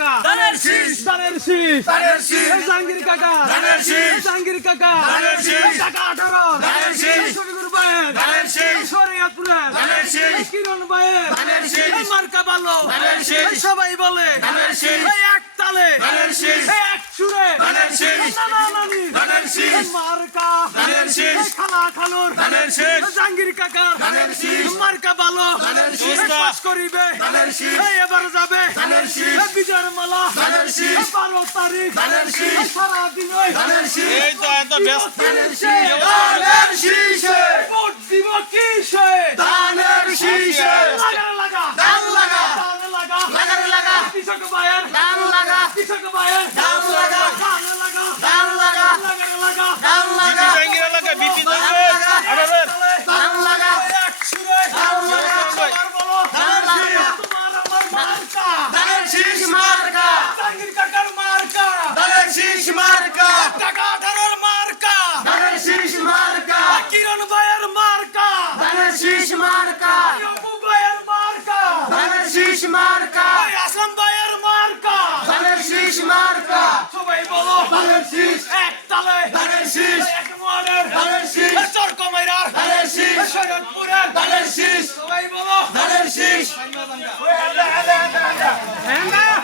কাকা ধানের শীষ ধানের শীষ ধানের শীষ জাহাঙ্গীর কাকা ধানের শীষ জাহাঙ্গীর কাকা ধানের শীষ টাকা 18 ধানের শীষ শফিকুর ভাইয়ের ধানের শীষ শরীয়তপুরের ধানের শীষ কিরণ ভাইয়ের ধানের শীষ মার্কা ভালো ধানের শীষ সবাই বলে ধানের শীষ এক তালে ধানের শীষ এক সুরে ধানের শীষ নানা নানি ধানের শীষ মার্কা ধানের শীষ খালা খালুর ধানের শীষ জাহাঙ্গীর কাকা ধানের শীষ মার্কা ভালো ধানের শীষ পাস করিবে ধানের শীষ এবার যাবে ধানের শীষ বিজয়ের মালা ধানের শীষ 12 তারিখ ধানের শীষ সারাদিন ধানের শীষ এই তো এত ব্যস্ত ধানের শীষে ভোট দিব কিসে ধানের শীষে লাগা লাগা ধান লাগা ধান লাগা লাগারে লাগা কৃষক ভাইয়ের ধান লাগা কৃষক ভাইয়ের ধান লাগা ধান লাগা ধান লাগা লাগারে লাগা ধান লাগা জাহাঙ্গীর এলাকায় বিপি থাকবে ধান লাগা এক সুরে ধান লাগা সবার বলো ধান লাগা তোমার আমার মার্কা ধানের শীষ মার্কা জাহাঙ্গীর কাকার মার্কা ধানের শীষ মার্কা টাকা 18 মার্কা ধানের শীষ মার্কা কিরণ ভাইয়ের মার্কা ধানের শীষ মার্কা অপু ভাইয়ের মার্কা ধানের শীষ মার্কা আসলাম ভাইয়ের মার্কা ধানের শীষ মার্কা সবাই বলো ধানের শীষ এক তালে ধানের শীষ এক মনের ধানের শীষ চরকমাইরার ধানের শীষ শরৎপুরের ধানের শীষ সবাই বলো ধানের শীষ হ্যাঁ